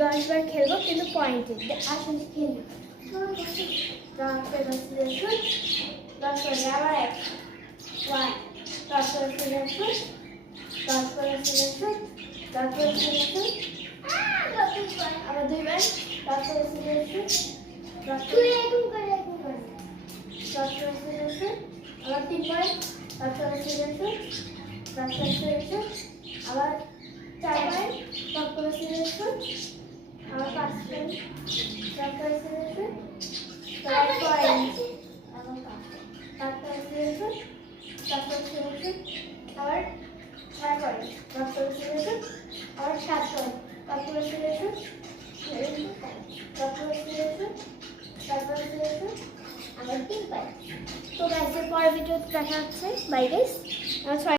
10 বার খেলবো কিন্তু পয়েন্ট দিতে আসুন খেলবো আবার এক ওয়ান আবার দুইবার আবার তিনবার আবার চারবার আবার পাঁচবার আবার ছয়বার আবার সাতবার আবার তিনবার। তো গাইসের পরের ভিডিওতে দেখা হচ্ছে। Bye guys.